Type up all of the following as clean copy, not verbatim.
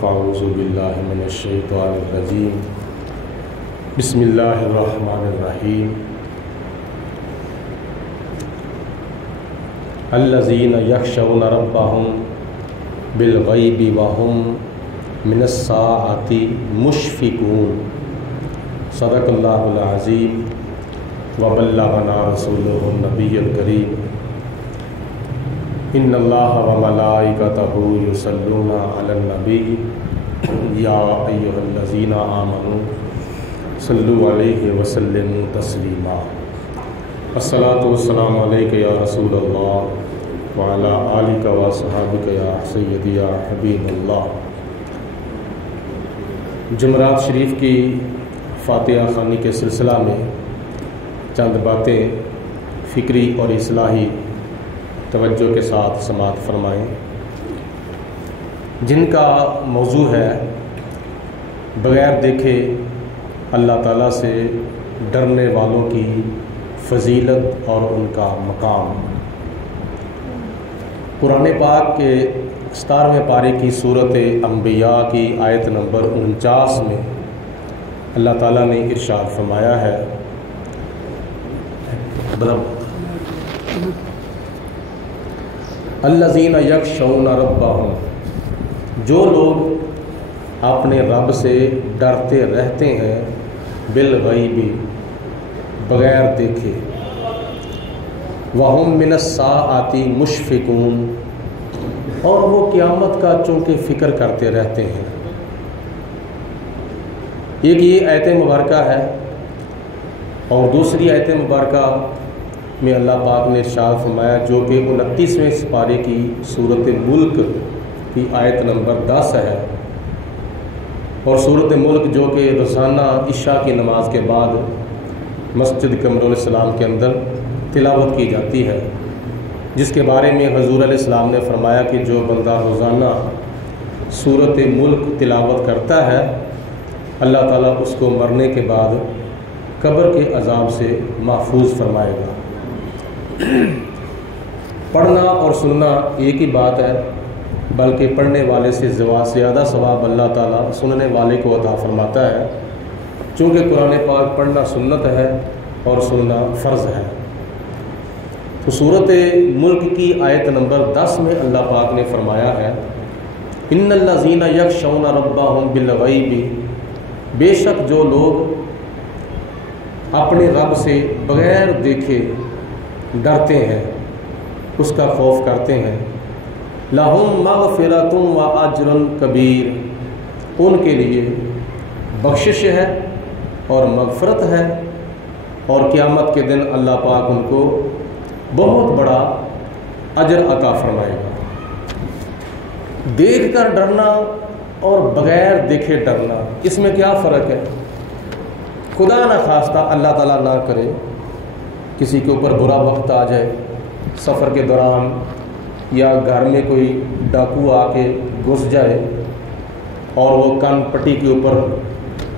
فاعوذ باللہ من الشیطان الرجیم بسم اللہ الرحمن الرحیم الذین یخشون ربهم بالغیب وهم من الساعۃ مشفقون صدق اللہ العظیم وبلغنا رسولہ النبی الکریم ان اللہ وملائکتہ یصلون علی النبی یا ایھا الذین آمنوا صلوا علیہ وسلموا تسلیما الصلاۃ والسلام علیک یا رسول اللہ وعلی آلک وصحابک یا سیدی یا حبیب اللہ۔ جمعرات شریف کی فاتحہ خوانی کے سلسلہ میں چند باتیں فکری اور اصلاحی توجہ کے ساتھ سماعت فرمائیں، جن کا موضوع ہے بغیر دیکھے اللہ تعالیٰ سے ڈرنے والوں کی فضیلت اور ان کا مقام۔ قرآن پاک کے 17ویں پارے کی سورۃ انبیاء کی آیت نمبر 49 میں اللہ تعالیٰ نے ارشاد فرمایا ہے، الذین یخشون ربہم، جو لوگ اپنے رب سے ڈرتے رہتے ہیں، بالغیب، بغیر دیکھے، وہم من الساعۃ مشفقون، اور وہ قیامت کا چونکہ فکر کرتے رہتے ہیں۔ ایک یہ آیت مبارکہ ہے، اور دوسری آیت مبارکہ میں اللہ پاک نے ارشاد فرمایا جو کہ 29ویں سپارے کی سورۃ ملک کی آیت نمبر 10 ہے، اور سورۃ ملک جو کہ روزانہ عشاء کی نماز کے بعد مسجد قمرالسلام کے اندر تلاوت کی جاتی ہے، جس کے بارے میں حضور علیہ السلام نے فرمایا کہ جو بندہ روزانہ سورۃ ملک تلاوت کرتا ہے، اللہ تعالیٰ اس کو مرنے کے بعد قبر کے عذاب سے محفوظ فرمائے گا۔ پڑھنا اور سننا ایک ہی بات ہے، بلکہ پڑھنے والے سے زیادہ ثواب اللہ تعالیٰ سننے والے کو عطا فرماتا ہے، چونکہ قرآن پاک پڑھنا سنت ہے اور سننا فرض ہے۔ تو سورۃ ملک کی آیت نمبر 10 میں اللہ پاک نے فرمایا ہے، ان الذین یخشون ربہم بالغیب، بے شک جو لوگ اپنے رب سے بغیر دیکھے ڈرتے ہیں، اس کا خوف کرتے ہیں، لہم مغفرۃ و اجر کبیر، ان کے لیے بخشش ہے اور مغفرت ہے، اور قیامت کے دن اللہ پاک ان کو بہت بڑا اجر عطا فرمائے گا۔ دیکھ کر ڈرنا اور بغیر دیکھے ڈرنا، اس میں کیا فرق ہے؟ خدا نہ خواستہ اللہ تعالیٰ نہ کرے کسی کے اوپر برا وقت آ جائے، سفر کے دوران، یا گھر میں کوئی ڈاکو آ کے گھس جائے اور وہ کان پٹی کے اوپر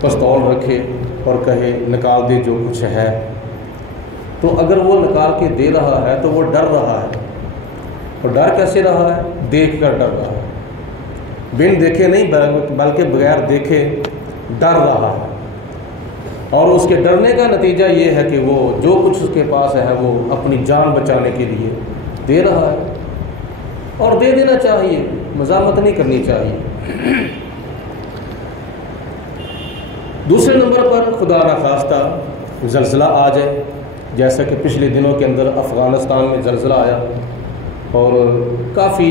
پستول رکھے اور کہے نکال دے جو کچھ ہے، تو اگر وہ نکال کے دے رہا ہے تو وہ ڈر رہا ہے، اور ڈر کیسے رہا ہے؟ دیکھ کر ڈر رہا ہے، بن دیکھے نہیں بلکہ بغیر دیکھے ڈر رہا ہے، اور اس کے ڈرنے کا نتیجہ یہ ہے کہ وہ جو کچھ اس کے پاس ہے وہ اپنی جان بچانے کے لیے دے رہا ہے، اور دے دینا چاہیے، مزاحمت نہیں کرنی چاہیے۔ دوسرے نمبر پر خدا نخواستہ زلزلہ آ جائے، جیسا کہ پچھلے دنوں کے اندر افغانستان میں زلزلہ آیا اور کافی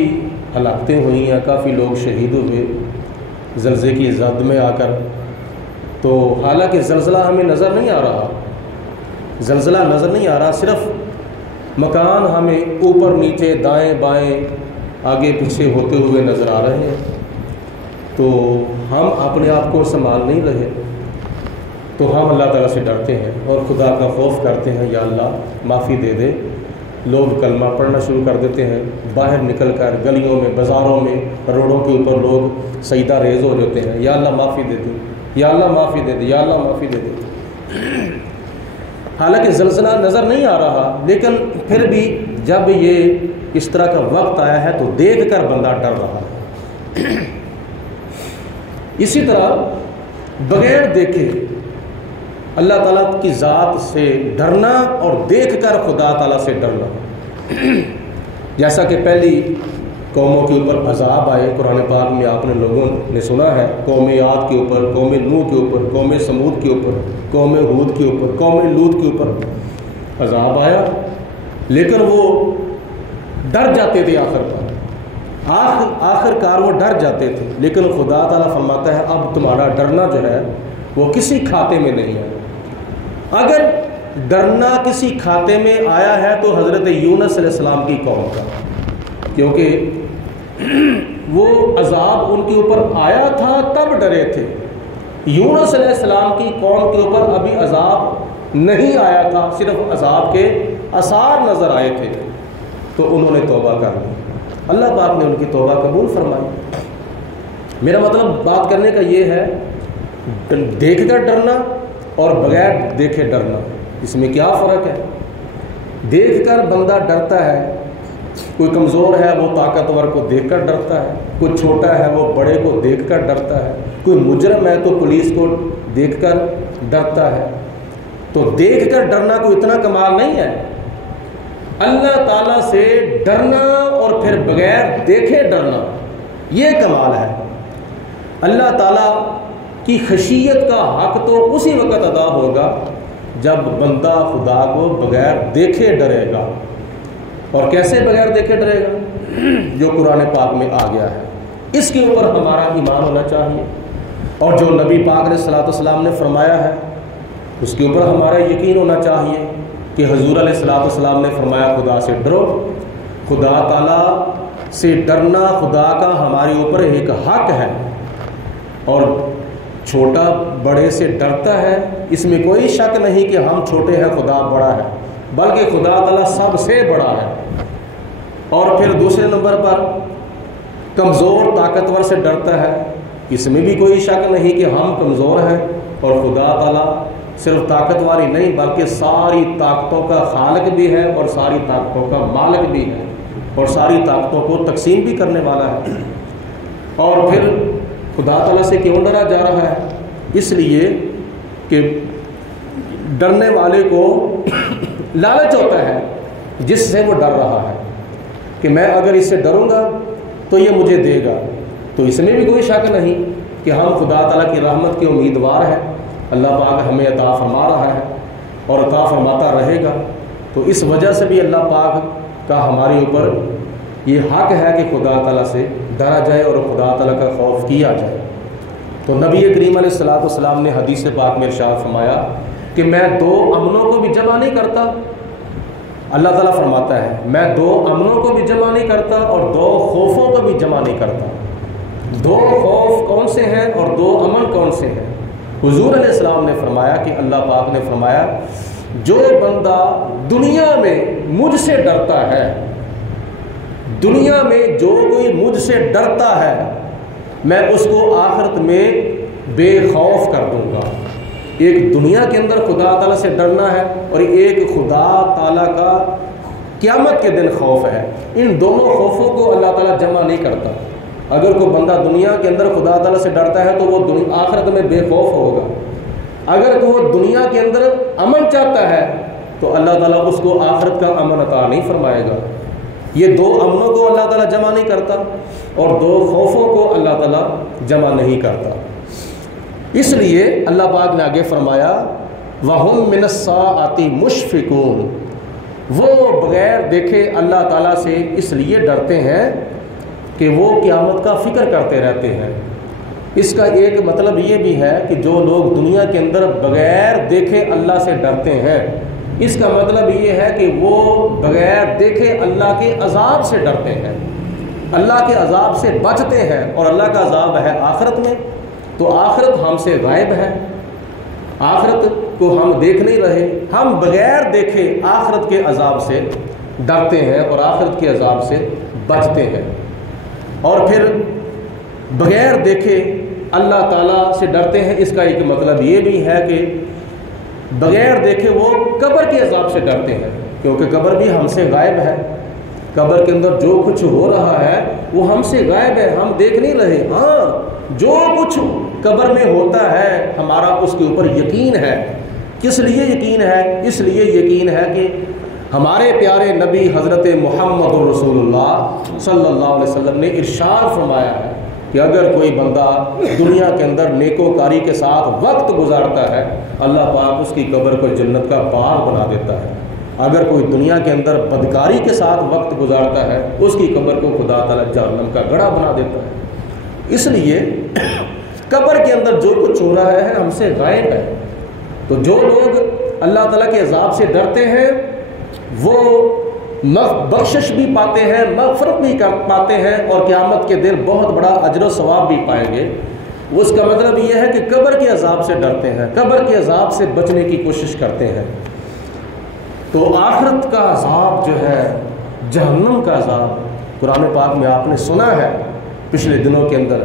ہلاکتیں ہوئی ہیں، کافی لوگ شہید ہوئے زلزلے کی زد میں آ کر۔ تو حالانکہ زلزلہ ہمیں نظر نہیں آ رہا، زلزلہ نظر نہیں آ رہا، صرف مکان ہمیں اوپر نیچے دائیں بائیں آگے پیچھے ہوتے ہوئے نظر آ رہے ہیں، تو ہم اپنے آپ کو سنبھال نہیں رہے، تو ہم اللہ تعالیٰ سے ڈرتے ہیں اور خدا کا خوف کرتے ہیں، یا اللہ معافی دے دے۔ لوگ کلمہ پڑھنا شروع کر دیتے ہیں، باہر نکل کر گلیوں میں، بازاروں میں، روڈوں کے اوپر لوگ سجدہ ریز ہو جاتے ہیں، یا اللہ معافی دے دے، یا اللہ معافی دے دے، یا اللہ معافی دے دے۔ حالانکہ زلزلہ نظر نہیں آ رہا، لیکن پھر بھی جب یہ اس طرح کا وقت آیا ہے تو دیکھ کر بندہ ڈر رہا ہے۔ اسی طرح بغیر دیکھے اللہ تعالیٰ کی ذات سے ڈرنا اور دیکھ کر خدا تعالیٰ سے ڈرنا، جیسا کہ پہلی قوموں کے اوپر عذاب آئے قرآن پاک میں آپ نے لوگوں نے سنا ہے، قوم عاد کے اوپر، قوم نوح کے اوپر، قوم سمود کے اوپر، قوم ہود کے اوپر، قوم لوط کے اوپر عذاب آیا، لیکن وہ ڈر جاتے تھے آخر کار وہ ڈر جاتے تھے، لیکن خدا تعالیٰ فرماتا ہے اب تمہارا ڈرنا جو ہے وہ کسی کھاتے میں نہیں ہے۔ اگر ڈرنا کسی کھاتے میں آیا ہے تو حضرت یونس علیہ السلام کی قوم کا، کیونکہ وہ عذاب ان کے اوپر آیا تھا تب ڈرے تھے، یونس علیہ السلام کی قوم کے اوپر ابھی عذاب نہیں آیا تھا، صرف عذاب کے آثار نظر آئے تھے، تو انہوں نے توبہ کر لی، اللہ پاک نے ان کی توبہ قبول فرمائی۔ میرا مطلب بات کرنے کا یہ ہے، دیکھ کر ڈرنا اور بغیر دیکھے ڈرنا، اس میں کیا فرق ہے؟ دیکھ کر بندہ ڈرتا ہے، کوئی کمزور ہے وہ طاقتور کو دیکھ کر ڈرتا ہے، کوئی چھوٹا ہے وہ بڑے کو دیکھ کر ڈرتا ہے، کوئی مجرم ہے تو پولیس کو دیکھ کر ڈرتا ہے، تو دیکھ کر ڈرنا کوئی اتنا کمال نہیں ہے۔ اللہ تعالیٰ سے ڈرنا اور پھر بغیر دیکھے ڈرنا یہ کمال ہے۔ اللہ تعالیٰ کی خشیت کا حق تو اسی وقت ادا ہوگا جب بندہ خدا کو بغیر دیکھے ڈرے گا، اور کیسے بغیر دیکھے ڈرے گا؟ جو قرآن پاک میں آ گیا ہے اس کے اوپر ہمارا ایمان ہونا چاہیے، اور جو نبی پاک علیہ الصلوۃ والسلام نے فرمایا ہے اس کے اوپر ہمارا یقین ہونا چاہیے کہ حضور علیہ الصلوۃ والسلام نے فرمایا خدا سے ڈرو۔ خدا تعالیٰ سے ڈرنا خدا کا ہمارے اوپر ایک حق ہے، اور چھوٹا بڑے سے ڈرتا ہے، اس میں کوئی شک نہیں کہ ہم چھوٹے ہیں خدا بڑا ہے، بلکہ خدا تعالیٰ سب سے بڑا ہے۔ اور پھر دوسرے نمبر پر کمزور طاقتور سے ڈرتا ہے، اس میں بھی کوئی شک نہیں کہ ہم کمزور ہیں، اور خدا تعالیٰ صرف طاقتور ہی نہیں بلکہ ساری طاقتوں کا خالق بھی ہے اور ساری طاقتوں کا مالک بھی ہے، اور ساری طاقتوں کو تقسیم بھی کرنے والا ہے۔ اور پھر خدا تعالیٰ سے کیوں ڈرا جا رہا ہے؟ اس لیے کہ ڈرنے والے کو لالچ ہوتا ہے جس سے وہ ڈر رہا ہے کہ میں اگر اس سے ڈروں گا تو یہ مجھے دے گا، تو اس میں بھی کوئی شک نہیں کہ ہم خدا تعالیٰ کی رحمت کے امیدوار ہیں، اللہ پاک ہمیں عطا فرما رہا ہے اور عطا فرماتا رہے گا، تو اس وجہ سے بھی اللہ پاک کا ہمارے اوپر یہ حق ہے کہ خدا تعالیٰ سے ڈرا جائے اور خدا تعالیٰ کا خوف کیا جائے۔ تو نبی کریم علیہ الصلوۃ والسلام نے حدیث پاک میں ارشاد فرمایا کہ میں دو امنوں کو بھی جمع نہیں کرتا، اللہ تعالیٰ فرماتا ہے میں دو امنوں کو بھی جمع نہیں کرتا اور دو خوفوں کو بھی جمع نہیں کرتا۔ دو خوف کون سے ہیں اور دو امن کون سے ہیں؟ حضور علیہ السلام نے فرمایا کہ اللہ پاک نے فرمایا جو بندہ دنیا میں مجھ سے ڈرتا ہے، دنیا میں جو کوئی مجھ سے ڈرتا ہے میں اس کو آخرت میں بے خوف کر دوں گا۔ ایک دنیا کے اندر خدا تعالیٰ سے ڈرنا ہے اور ایک خدا تعالیٰ کا قیامت کے دن خوف ہے، ان دونوں خوفوں کو اللہ تعالیٰ جمع نہیں کرتا۔ اگر کوئی بندہ دنیا کے اندر خدا تعالیٰ سے ڈرتا ہے تو وہ آخرت میں بے خوف ہوگا، اگر وہ دنیا کے اندر امن چاہتا ہے تو اللہ تعالیٰ اس کو آخرت کا امن عطا نہیں فرمائے گا۔ یہ دو امنوں کو اللہ تعالیٰ جمع نہیں کرتا اور دو خوفوں کو اللہ تعالیٰ جمع نہیں کرتا۔ اس لیے اللہ پاک نے آگے فرمایا وَهُمْ مِنَ السَّاعَةِ مُشْفِقُونَ، وہ بغیر دیکھے اللہ تعالیٰ سے اس لیے ڈرتے ہیں کہ وہ قیامت کا فکر کرتے رہتے ہیں۔ اس کا ایک مطلب یہ بھی ہے کہ جو لوگ دنیا کے اندر بغیر دیکھے اللہ سے ڈرتے ہیں، اس کا مطلب یہ ہے کہ وہ بغیر دیکھے اللہ کے عذاب سے ڈرتے ہیں، اللہ کے عذاب سے بچتے ہیں، اور اللہ کا عذاب ہے آخرت میں، تو آخرت ہم سے غائب ہے، آخرت کو ہم دیکھ نہیں رہے، ہم بغیر دیکھے آخرت کے عذاب سے ڈرتے ہیں اور آخرت کے عذاب سے بچتے ہیں۔ اور پھر بغیر دیکھے اللہ تعالیٰ سے ڈرتے ہیں، اس کا ایک مطلب یہ بھی ہے کہ بغیر دیکھے وہ قبر کے عذاب سے ڈرتے ہیں، کیونکہ قبر بھی ہم سے غائب ہے، قبر کے اندر جو کچھ ہو رہا ہے وہ ہم سے غائب ہے، ہم دیکھ نہیں رہے۔ ہاں جو کچھ قبر میں ہوتا ہے ہمارا اس کے اوپر یقین ہے۔ کس لیے یقین ہے؟ اس لیے یقین ہے کہ ہمارے پیارے نبی حضرت محمد رسول اللہ صلی اللہ علیہ وسلم نے ارشاد فرمایا ہے کہ اگر کوئی بندہ دنیا کے اندر نیکوکاری کے ساتھ وقت گزارتا ہے، اللہ پاک اس کی قبر کو جنت کا باغ بنا دیتا ہے۔ اگر کوئی دنیا کے اندر بدکاری کے ساتھ وقت گزارتا ہے، اس کی قبر کو خدا تعالیٰ جہنم کا گڑھا بنا دیتا ہے۔ اس لیے قبر کے اندر جو کچھ ہو رہا ہے ہم سے غائب ہے۔ تو جو لوگ اللہ تعالیٰ کے عذاب سے ڈرتے ہیں وہ بخشش بھی پاتے ہیں، مغفرت بھی پاتے ہیں، اور قیامت کے دن بہت بڑا اجر و ثواب بھی پائیں گے۔ اس کا مطلب یہ ہے کہ قبر کے عذاب سے ڈرتے ہیں، قبر کے عذاب سے بچنے کی کوشش کرتے ہیں۔ تو آخرت کا عذاب جو ہے، جہنم کا عذاب، قرآن پاک میں آپ نے سنا ہے پچھلے دنوں کے اندر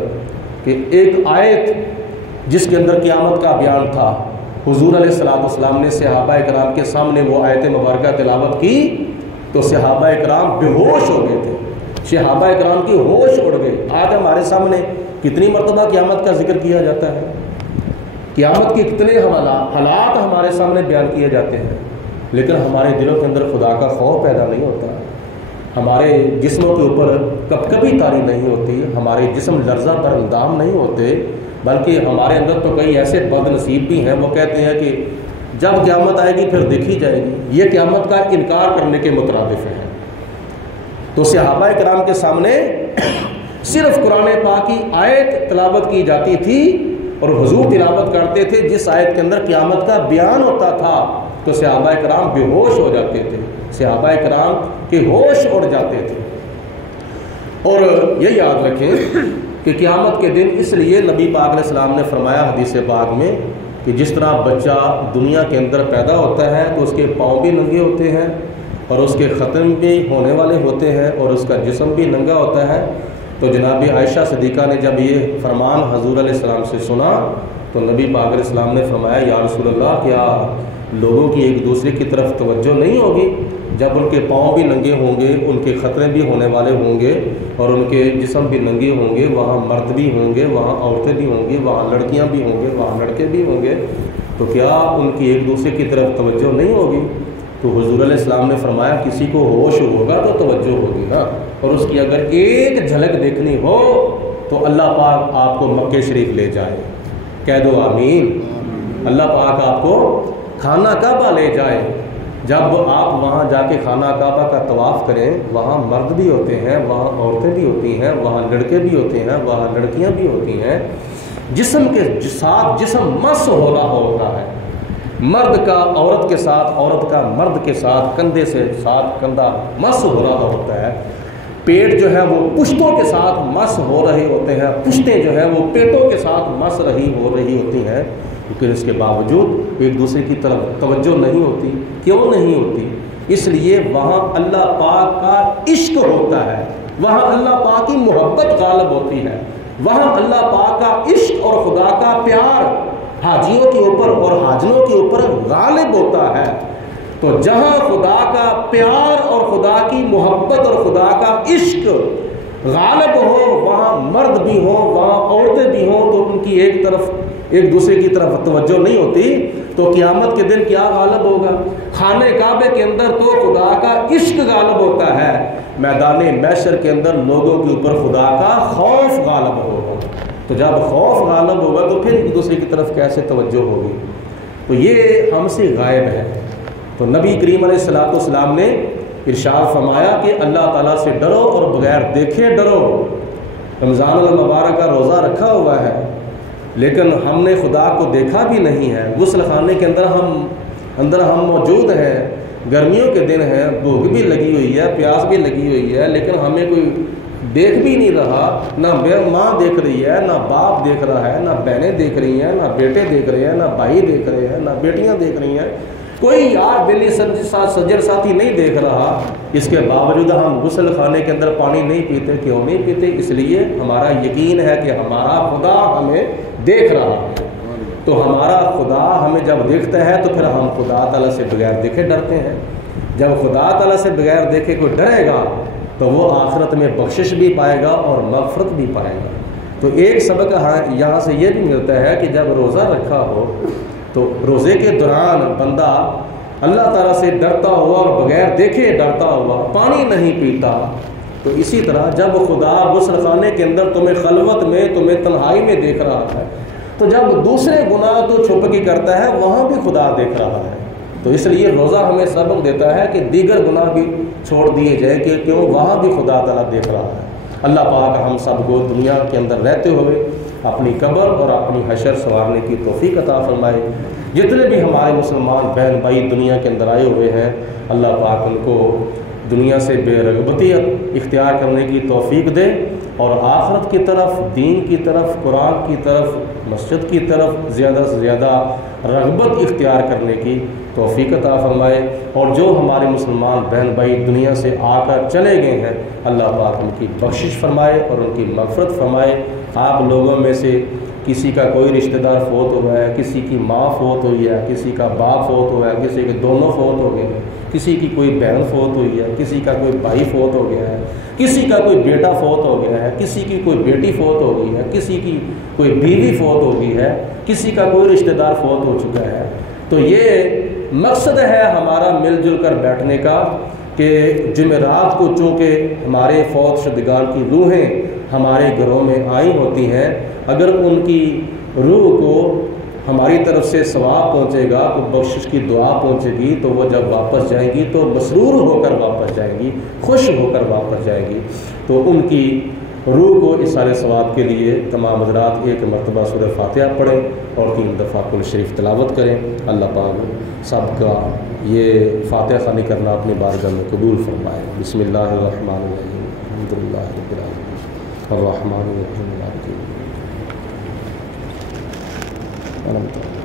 کہ ایک آیت جس کے اندر قیامت کا بیان تھا، حضور علیہ السلام نے صحابہ کرام کے سامنے وہ آیت مبارکہ تلاوت کی تو صحابہ کرام بے ہوش ہو گئے تھے، صحابہ کرام کی ہوش اڑ گئی۔ آج ہمارے سامنے کتنی مرتبہ قیامت کا ذکر کیا جاتا ہے، قیامت کے کتنے حالات ہمارے سامنے بیان کیے جاتے ہیں، لیکن ہمارے دلوں کے اندر خدا کا خوف پیدا نہیں ہوتا، ہمارے جسموں کے اوپر کپکپی طاری نہیں ہوتی، ہمارے جسم لرزہ پر اندام نہیں ہوتے، بلکہ ہمارے اندر تو کئی ایسے بد نصیب بھی ہیں، وہ کہتے ہیں کہ جب قیامت آئے گی پھر دیکھی جائے گی۔ یہ قیامت کا انکار کرنے کے مترادف ہے۔ تو صحابہ کرام کے سامنے صرف قرآن پاک کی آیت تلاوت کی جاتی تھی اور حضور تلاوت کرتے تھے جس آیت کے اندر قیامت کا بیان ہوتا تھا، تو صحابہ کرام بے ہوش ہو جاتے تھے، صحابہ کرام کے ہوش اڑ جاتے تھے۔ اور یہ یاد رکھیں کہ قیامت کے دن اس لیے نبی پاک علیہ السلام نے فرمایا حدیث پاک میں کہ جس طرح بچہ دنیا کے اندر پیدا ہوتا ہے تو اس کے پاؤں بھی ننگے ہوتے ہیں اور اس کے ختم بھی ہونے والے ہوتے ہیں اور اس کا جسم بھی ننگا ہوتا ہے، تو جناب عائشہ صدیقہ نے جب یہ فرمان حضور علیہ السلام سے سنا تو نبی پاک علیہ السلام نے فرمایا یا رسول اللہ، کیا لوگوں کی ایک دوسرے کی طرف توجہ نہیں ہوگی؟ جب ان کے پاؤں بھی ننگے ہوں گے، ان کے خطرے بھی ہونے والے ہوں گے اور ان کے جسم بھی ننگے ہوں گے، وہاں مرد بھی ہوں گے، وہاں عورتیں بھی ہوں گی، وہاں لڑکیاں بھی ہوں گے، وہاں لڑکے بھی ہوں گے، تو کیا ان کی ایک دوسرے کی طرف توجہ نہیں ہوگی؟ تو حضور علیہ السلام نے فرمایا کسی کو ہوش ہوگا تو توجہ ہوگی نا، اور اس کی اگر ایک جھلک دیکھنی ہو تو اللہ پاک آپ کو مکہ شریف لے جائے، کہہ دو آمین۔ اللہ پاک آپ کو خانہ کعبہ لے جائے، جب آپ وہاں جا کے خانہ کعبہ کا طواف کریں، وہاں مرد بھی ہوتے ہیں، وہاں عورتیں بھی ہوتی ہیں، وہاں لڑکے بھی ہوتے ہیں، وہاں لڑکیاں بھی ہوتی ہیں، جسم کے ساتھ جسم مس ہو رہا ہوتا ہے، مرد کا عورت کے ساتھ، عورت کا مرد کے ساتھ، کندھے سے ساتھ کندھا مس ہو رہا ہوتا ہے، پیٹ جو ہے وہ پشتوں کے ساتھ مس ہو رہے ہوتے ہیں، پشتیں جو ہے وہ پیٹوں کے ساتھ مس ہو رہی ہوتی ہیں، لیکن اس کے باوجود ایک دوسرے کی طرف توجہ نہیں ہوتی۔ کیوں نہیں ہوتی؟ اس لیے وہاں اللہ پاک کا عشق ہوتا ہے، وہاں اللہ پاک کی محبت غالب ہوتی ہے، وہاں اللہ پاک کا عشق اور خدا کا پیار حاجیوں کے اوپر اور حاجنوں کے اوپر غالب ہوتا ہے۔ تو جہاں خدا کا پیار اور خدا کی محبت اور خدا کا عشق غالب ہو، وہاں مرد بھی ہوں، وہاں عورتیں بھی ہوں، تو ان کی ایک دوسرے کی طرف توجہ نہیں ہوتی، تو قیامت کے دن کیا غالب ہوگا؟ خانہ کعبے کے اندر تو خدا کا عشق غالب ہوتا ہے، میدان محشر کے اندر لوگوں کے اوپر خدا کا خوف غالب ہوگا۔ تو جب خوف غالب ہوگا تو پھر ایک دوسرے کی طرف کیسے توجہ ہوگی؟ تو یہ ہم سے غائب ہے۔ تو نبی کریم علیہ السلام نے ارشاد فرمایا کہ اللہ تعالیٰ سے ڈرو اور بغیر دیکھے ڈرو۔ رمضان المبارک کا روزہ رکھا ہوا ہے لیکن ہم نے خدا کو دیکھا بھی نہیں ہے، غسل خانے کے اندر ہم موجود ہیں، گرمیوں کے دن ہیں، بھوک بھی لگی ہوئی ہے، پیاس بھی لگی ہوئی ہے، لیکن ہمیں کوئی دیکھ بھی نہیں رہا، نہ ماں دیکھ رہی ہے، نہ باپ دیکھ رہا ہے، نہ بہنیں دیکھ رہی ہیں، نہ بیٹے دیکھ رہے ہیں، نہ بھائی دیکھ رہے ہیں، نہ بیٹیاں دیکھ رہی ہیں، کوئی یار دلی سجر ساتھی نہیں دیکھ رہا۔ اس کے باوجود ہم غسل خانے کے اندر پانی نہیں پیتے۔ کیوں نہیں پیتے؟ اس لیے ہمارا یقین ہے کہ ہمارا خدا ہمیں دیکھ رہا ہے۔ تو ہمارا خدا ہمیں جب دیکھتا ہے تو پھر ہم خدا تعالیٰ سے بغیر دیکھے ڈرتے ہیں۔ جب خدا تعالیٰ سے بغیر دیکھے کوئی ڈرے گا تو وہ آخرت میں بخشش بھی پائے گا اور مغفرت بھی پائے گا۔ تو ایک سبق یہاں سے یہ بھی ملتا ہے کہ جب روزہ رکھا ہو تو روزے کے دوران بندہ اللہ تعالیٰ سے ڈرتا ہوا اور بغیر دیکھے ڈرتا ہوا پانی نہیں پیتا، تو اسی طرح جب خدا غسل خانے کے اندر تمہیں خلوت میں تمہیں تنہائی میں دیکھ رہا ہے، تو جب دوسرے گناہ تو چھپ کے کرتا ہے وہاں بھی خدا دیکھ رہا ہے۔ تو اس لیے روزہ ہمیں سبق دیتا ہے کہ دیگر گناہ بھی چھوڑ دیے جائیں کہ کیوں وہاں بھی خدا تعالیٰ دیکھ رہا ہے۔ اللہ پاک ہم سب کو دنیا کے اندر رہتے ہوئے اپنی قبر اور اپنی حشر سنوارنے کی توفیق عطا فرمائے۔ جتنے بھی ہمارے مسلمان بہن بھائی دنیا کے اندر آئے ہوئے ہیں، اللہ پاک ان کو دنیا سے بے رغبتیت اختیار کرنے کی توفیق دے اور آخرت کی طرف، دین کی طرف، قرآن کی طرف، مسجد کی طرف زیادہ سے زیادہ رغبت اختیار کرنے کی توفیق عطا فرمائے۔ اور جو ہمارے مسلمان بہن بھائی دنیا سے آ کر چلے گئے ہیں، اللہ پاک ان کی بخشش فرمائے اور ان کی مغفرت فرمائے۔ آپ لوگوں میں سے کسی کا کوئی رشتہ دار فوت ہوا ہے، کسی کی ماں فوت ہوئی ہے، کسی کا باپ فوت ہوا ہے، کسی کے دونوں فوت ہو گئے ہیں، کسی کی کوئی بہن فوت ہوئی ہے، کسی کا کوئی بھائی فوت ہو گیا ہے، کسی کا کوئی بیٹا فوت ہو گیا ہے، کسی کی کوئی بیٹی فوت ہو گئی ہے، کسی کی کوئی بیوی فوت ہو گئی ہے، کسی کا کوئی رشتہ دار فوت ہو چکا ہے۔ تو یہ مقصد ہے ہمارا مل جل کر بیٹھنے کا کہ جمعرات کو چونکہ ہمارے فوت شدگان کی روحیں ہمارے گھروں میں آئی ہوتی ہیں، اگر ان کی روح کو ہماری طرف سے ثواب پہنچے گا، تو بخشش کی دعا پہنچے گی، تو وہ جب واپس جائیں گی تو مسرور ہو کر واپس جائیں گی، خوش ہو کر واپس جائیں گی۔ تو ان کی روح کو اس سارے ثواب کے لیے تمام حضرات ایک مرتبہ سورہ فاتحہ پڑھیں اور 3 دفعہ قرآن شریف تلاوت کریں۔ اللہ پاک سب کا یہ فاتحہ خوانی کرنا اپنی بارگاہ میں قبول فرمائے۔ بسم اللہ الرحمن الرحیم، الحمد للہ رب العالمین الرحمن الرحیم مالک یوم الدین۔